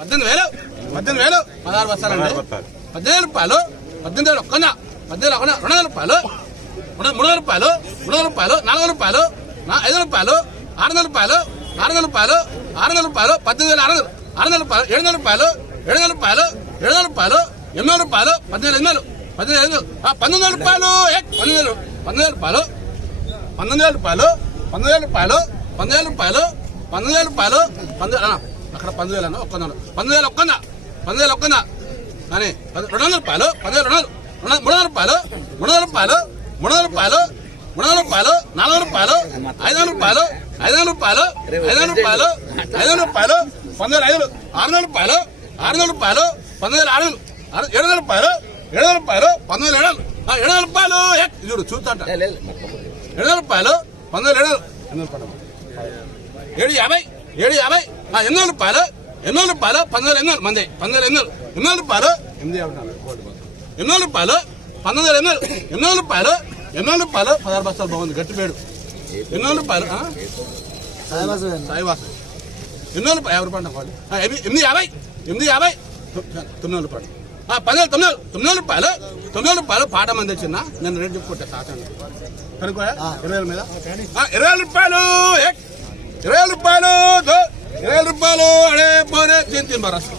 పద్దెనిమిది వేలు. పద్దెనిమిది వేలు. పదహారు బస్తాలండి. పద్దెనిమిది వేల రూపాయలు. పద్దెనిమిది వేలు ఒక్కన. పద్దెనిమిది ఒక్కన. రెండు వేల రూపాయలు. మూడు వేల రూపాయలు. మూడు వేల రూపాయలు. నాలుగు వేల రూపాయలు. ఐదు వేల రూపాయలు. ఆరు వందల రూపాయలు. ఆరు వందల రూపాయలు. ఆరు వందల రూపాయలు. పద్దెనిమిది వేల ఆరు వందలు ఆరు వందల రూపాయలు. ఏడు వందల రూపాయలు. ఏడు వందల రూపాయలు. ఏడు వందల రూపాయలు. ఎనిమిది వందల రూపాయలు. పద్దెనిమిది ఎనిమిది వేలు పద్దెనిమిది. ఆ, పంతొమ్మిది వేల రూపాయలు. పంతొమ్మిది వేలు. పంతొమ్మిది వేల రూపాయలు. పంతొమ్మిది వేల రూపాయలు. పంతొమ్మిది వేల రూపాయలు. పంతొమ్మిది వేల రూపాయలు. పంతొమ్మిది వేల రూపాయలు. పంతొమ్మిది అక్కడ పంతొమ్మిది వేల ఒక్క పంతొమ్మిది వేల ఒక్కన పంతొమ్మిది వేల ఒక్కన కానీ పది- రెండు వందల రూపాయలు పదివేల రెండు వందలు మూడు వందల రూపాయలు మూడు వందల రూపాయలు మూడు వందల రూపాయలు మూడు వందల రూపాయలు నాలుగు వందల రూపాయలు ఐదు వందల రూపాయలు ఐదు వందల రూపాయలు ఐదు వందల రూపాయలు ఐదు వందల రూపాయలు పంతొమ్మిది ఐదు ఆరు వందల రూపాయలు ఆరు వందల రూపాయలు పంతొమ్మిది వేల ఆరు ఏడు వందల రూపాయలు ఏడు వందల రూపాయలు పంతొమ్మిది వేల ఏడు ఏడు వందల రూపాయలు చూడు చూస్తాంట ఏడు వందల రూపాయలు పంతొమ్మిది ఏడు ఏడు యాభై ఏడు యాభై వందల రూపాయలు వందల రూపాయలు పంతొమ్మిది వందలు మంది పంతొమ్మిది ఎనిమిది వందలు ఎనిమిది వందల రూపాయలు పంతొమ్మిది ఎనిమిది వందల రూపాయలు వందల రూపాయలు పదహారు బస్తాలు బాగుంది గట్టి పేడు. ఎనిమిది వందల రూపాయలు? సాయివాసు ఎనిమిది వందల రూపాయలు యాభై రూపాయలు ఎనిమిది యాభై ఎనిమిది యాభై తొమ్మిది రూపాయలు. పదివేలు తొమ్మిది తొమ్మిది రూపాయలు తొమ్మిది రూపాయలు పాట మంది వచ్చిన నేను రేట్ చెప్పుకుంటా సాతాను. కనుక ఇరవై మీద? ఇరవై రూపాయలు. ఏ, ఇరవై వేల రూపాయలు దో, ఇరవై